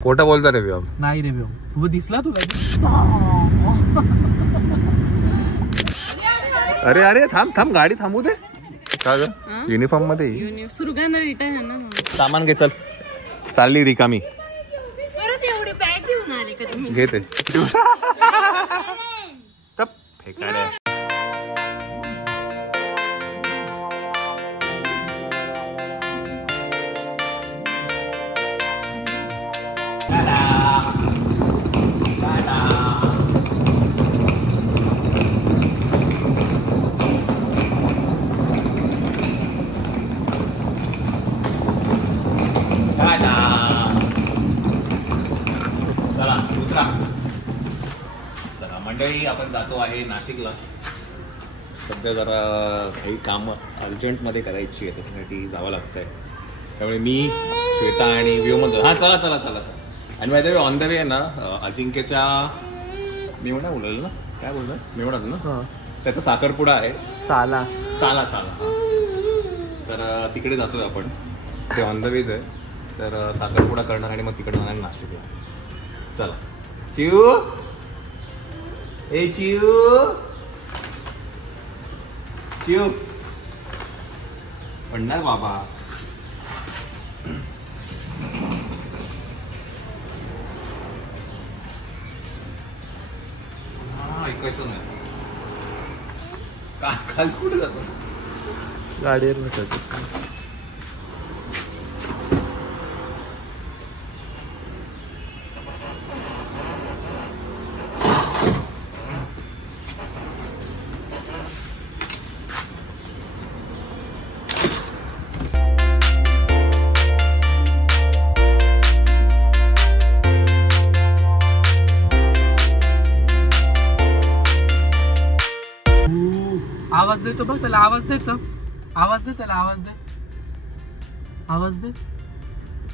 खोटं बोलतो रे व्योम. नाही रे व्योम, तू दिसला तुला. अरे अरे थांब थांब, गाडी थांबू दे. का ग युनिफॉर्म मध्ये सामान घे, चल. चालली रिकामी. घेते फेकाड्या. मंडळी, आपण जातो आहे नाशिकला. सध्या जरा काही कामं अर्जंटमध्ये करायची आहे, त्याच्यासाठी जावं लागतंय. त्यामुळे मी, श्वेता आणि व्योम. हा चला चला चला. आणि माहिती आहे ऑन द वे आहे ना, अजिंक्यच्या मेवणा बोललेलं ना, काय बोलतोय मेवणाच ना, त्याचा साखरपुडा आहे. साला साला साला. तर तिकडे जातोय आपण. ते ऑन द वेज आहे. तर साखरपुडा करणार आणि मग तिकडे जाणार नाशिकला. चला. चिऊ, ए चिऊ, चिऊ म्हणणार बाबा. ऐकायचं नाही. काल कुठे जातो? गाडीवर नसत. आवाज देतो बघ त्याला, आवाज देतो, आवाज दे त्याला, आवाज दे, आवाज दे.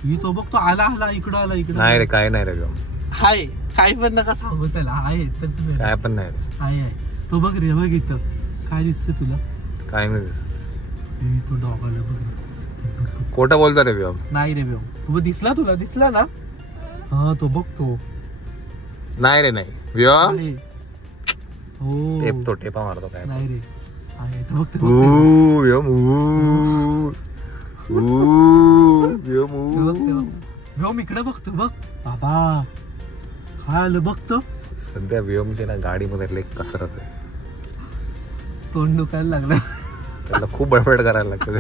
ही तो बघ, तो आला आला इकडं, आला इकडं. नाही रे, काय नाही रे व्योम. हाय, काय पण नका सांगू त्याला. आहे तर तुम्ही काय पण नाही रे. आहे. तो बघ रे, बघ इथं काय दिसतं तुला. काय नाही दिसत. तो डॉगाला बघ. खोटं बोलतो रे व्योम. नाही रे व्योम, तू दिसला, तुला दिसला ना. हा तो बघ, तो नाही रे, नाही व्योम. हो, टेप, तो टेपा मारतो काय. नाही रे, आहे तो बघ. व्योम व्योम इकडे बघतो बघ बाबा. काय आलं बघतो. सध्या व्योमची ना गाडीमध्ये लेक कसरत आहे. तोंड दुखायला लागलं. त्याला खूप बडबड करायला लागतं.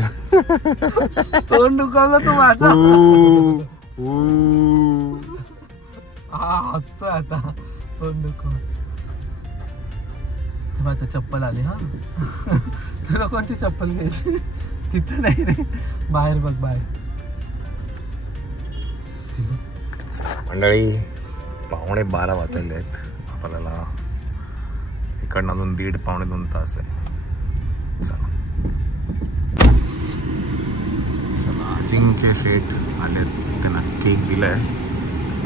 तोंड दुखावलं तो माझा. हा हसतोय आता. तोंड दुखाव. आता चप्पल आली. हा तुला कोणती चप्पल घ्यायची? तिथं नाही रे, बाहेर बघ, बाहेर. मंडळी, 11:15 वाजलेले आहेत. आपल्याला इकडनं अजून 1.5-2 तास आहे. चला चला. अजिंक्य शेठ आले, त्यांना केक दिलाय.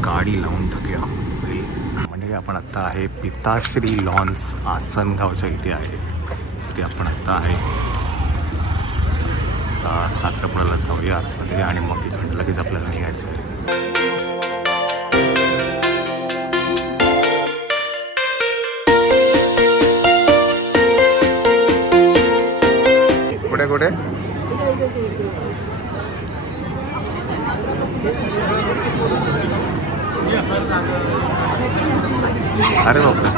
गाडी लावून टाकूया. म्हणजे आपण आत्ता आहे पिताश्री लॉन्स, आसनगावच्या इथे आहे. ते आपण आत्ता आहे. साखरपुड्याला जाऊया आतमध्ये आणि मग इकडे लगेच आपल्याला निघायचं आहे. कुठे कुठे? अरे बापरे,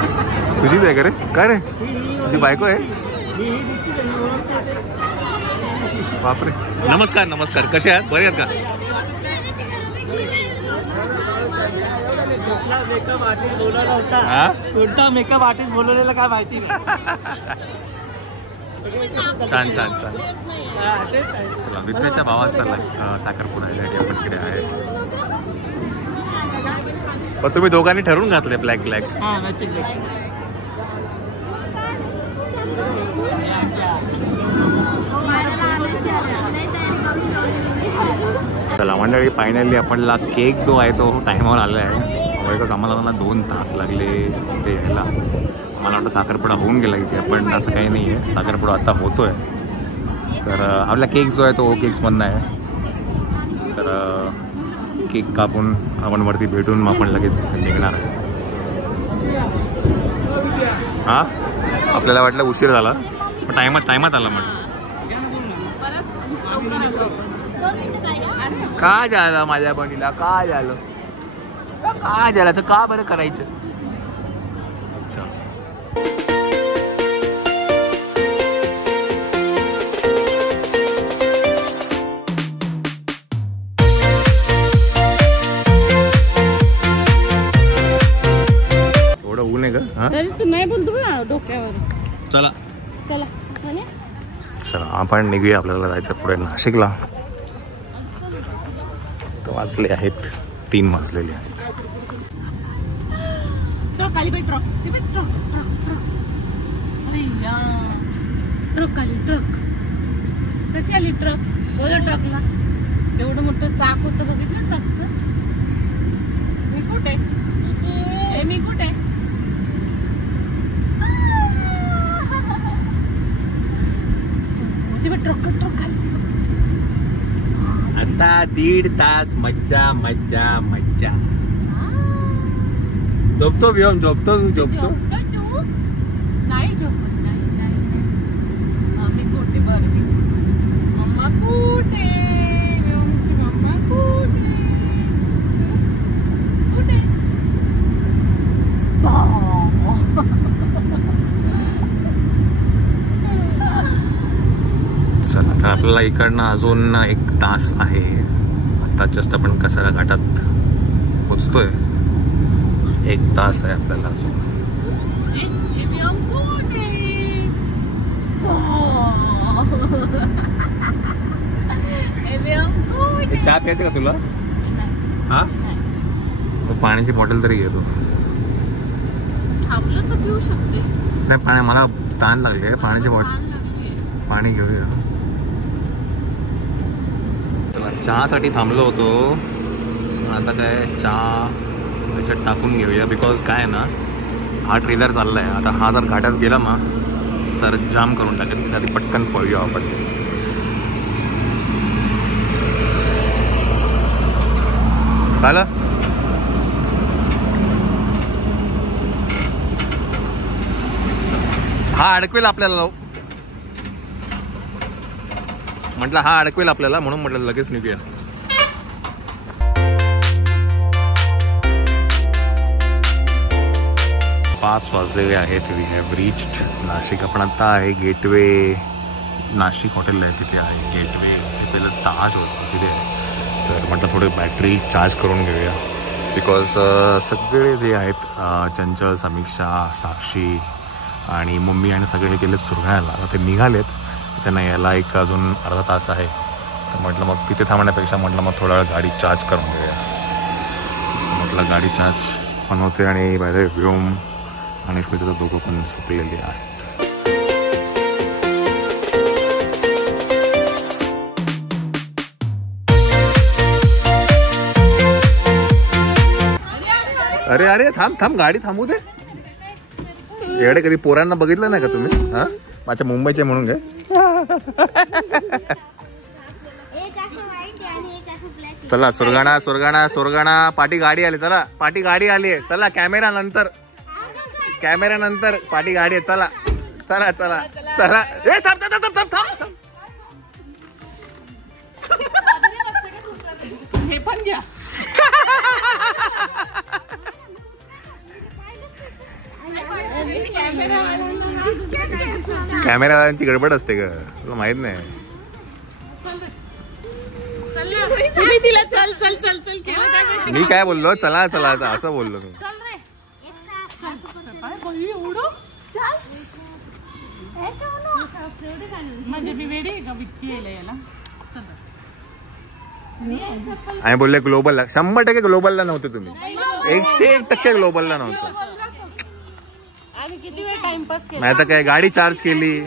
तुझीच आहे का रे? काय रे, तुझी बायको आहे? बापरे. नमस्कार नमस्कार, कसे आहात? बरे आहेत का? मेकअप आर्टिस्ट बोलवला होता. कोणता मेकअप आर्टिस्ट बोलवलेला काय माहिती नाही. छान छान छान. चला, विद्याच्या भावात चाललाय साखरपुड्यासाठी. आपण तिकडे आहे. पण तुम्ही दोघांनी ठरवून घातले ब्लॅक ब्लॅक. चला मंडळी, फायनली आपणला केक जो आहे तो टायमावर आला आहे. आम्हाला 2 तास लागले ते यायला. मला वाटतं साखरपुडा होऊन गेला इथे, पण असं काही नाही आहे. साखरपुडा आता होतोय. तर आपला केक जो आहे तो केक्समधनं आहे. तर केक कापून आपण वरती भेटून मग आपण लगेच निघणार आहे. हा आपल्याला वाटलं उशीर झाला पण टायमात आला म्हटलं. काय झालं माझ्या बहिणीला, काय झालं का बरं करायचं. अच्छा थोडं ऊन आहे का. नाही बोलतो ना डोक्यावर. चला चला चला आपण निघूया. आपल्याला जायचं पुढे नाशिकला. तर वाजले आहेत 3 वाजलेले आहेत. ट्रक आली बाई, ट्रक आली. ट्रक कशी आली ट्रक. बोला ट्रकला एवढं मोठं चाक होतं बघितलं ट्रकचं. मी कुठे मी कुठे. ट्रक आली. आता 1.5 तास मज्जा मज्जा मज्जा. झोपतो व्योम, झोपतो नाही झोपत. नाही आम्ही कुठे बरं. मम्मा कुठे. मम्मा कुठे कुठे. चला तर आपल्याला इकडनं अजून 1 तास आहे. आता जस्ट आपण कसारा घाटात पोचतोय. 1 तास आहे आपल्याला अजून. चहा प्यायचे का तुला. हा पाण्याची बॉटल तरी घेतो. थांबलं तर पिऊ शकते. नाही मला ताण लागले. पाण्याची बॉटल पाणी घेऊया. चहासाठी थांबलो होतो. आता काय चहा त्याच्यात टाकून घेऊया. बिकॉज काय आहे ना हा ट्रेलर चालला आहे. आता हा जर घाटात गेला ना तर जाम करून टाकेल. आधी पटकन पळूया आपण. झालं हा अडकवेल आपल्याला. म्हटलं हा अडकवेल आपल्याला म्हणून म्हटलं लगेच निघूया. पाच वाजलेले आहेत. We have reached Nashik. आपण आता आहे गेटवे नाशिक हॉटेल आहे तिथे आहे गेटवे. पहिलं ताज होतं तिथे आहे. तर म्हटलं थोडे बॅटरी चार्ज करून घेऊया. बिकॉज सगळे जे आहेत चंचल, समीक्षा, साक्षी आणि मम्मी आणि सगळे हे गेलेत सुरगायला. आता ते निघालेत. त्यांना यायला एक अजून अर्धा तास आहे. तर म्हटलं मग तिथे थांबण्यापेक्षा म्हटलं मग थोडा वेळ गाडी चार्ज करून घेऊया. म्हटलं गाडी चार्ज पण होते. आणि बाहेर व्योम आणि श्वेता दोघं पण झोपलेले आहेत. अरे अरे थांब गाडी थांबू दे. एवढे कधी पोरांना बघितलं नाही का तुम्ही. हा माझ्या मुंबईचे म्हणून काय. चला सुरगाणा पाठी गाडी आली. चला पाठी गाडी आली आहे. चला कॅमेरा नंतर पाठी गाडी आहे. चला चला चला चला. ए थांब हे पण घ्या. कॅमेरावाल्यांची गडबड असते का तुला माहित नाही. तिला चल चल चल चल केलं. मी काय बोललो. चला चला असं बोललो मी. म्हणजे मी वेडी आहे का विक्की यायला. आणि बोलले ग्लोबलला 100% ग्लोबलला नव्हते तुम्ही. 101% ग्लोबलला नव्हतं. आणि किती वेळ टाइमपास केला. नाही तर काय गाडी चार्ज केली.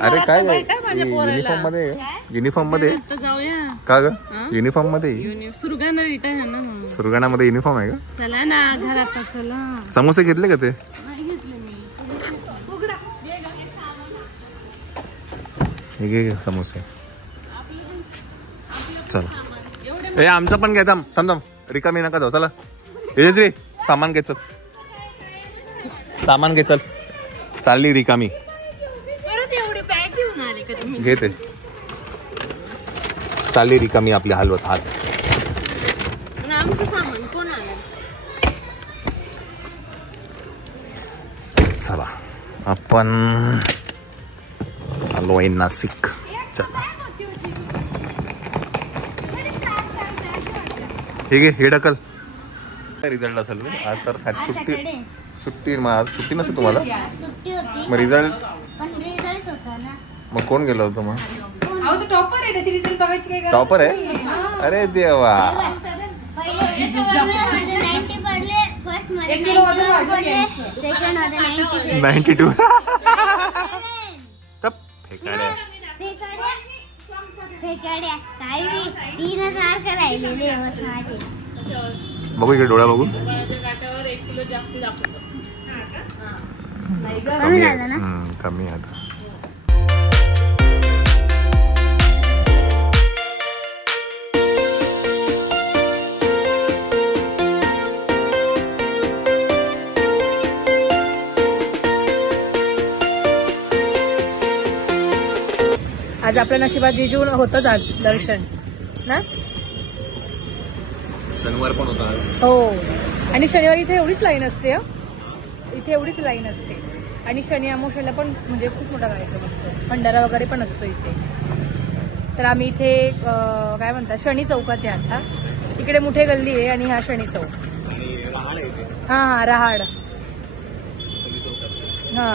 अरे काय युनिफॉर्म मध्ये जाऊया का ग. युनिफॉर्म मध्ये सुरगाणा रिटर्न आहे ना. सुरगाणामध्ये युनिफॉर्म आहे का. चला ना घरात. चला समोसे घेतले का ते. नाही घेतले मी. हे घे समोसे. चला हे आमचं पण घ्या. थांब थांब थांब, रिकामी नका जाऊ. चला यशस्वी सामान घे, चल सामान घे, चल. चालली रिकामी, परत एवढी बॅग घेऊन आले का तुम्ही? घे ते. चालली रिकामी आपली हलवत हात. आणि आमचं सामान कोण आलं? चला आपण आलो आहे नाशिक. चला हे घे, हे ढकल. रिझल्ट असेल आज तर सुट्टी आज सुट्टी नसेल तुम्हाला. सुट्टी होती मग रिझल्ट पण रिझल्ट होता ना. मग कोण गेलं होतं मग? टॉपर आहे, त्याची रिझल्ट बघायची काय? टॉपर आहे? अरे देवा. पहिले 90 पडले फर्स्ट मध्ये, एक किलो वजन वाढलं की सेकंड मध्ये 90 92. फेकाड्या फेकाड्या काय बी 3000 मार्क राहिलेले बस माझे. बघू इकडे डोळा बघू. माझ्या काट्यावर 1 किलो जास्त दाखवतो. कमी झालं ना. कमी आहे आता. आज आपल्या नशिबात जिजू होतच आज दर्शन ना. शनिवार पण होता आज. हो, आणि शनिवारी इथे एवढीच लाईन असते. इथे एवढीच लाईन असते. आणि शनी अमावस्येला पण म्हणजे खूप मोठा कार्यक्रम असतो, भंडारा वगैरे पण असतो इथे. तर आम्ही इथे काय म्हणतात शनी चौकात आहे आता. इकडे मोठे गल्ली आहे आणि हा शनी चौक. हा रहाड. हा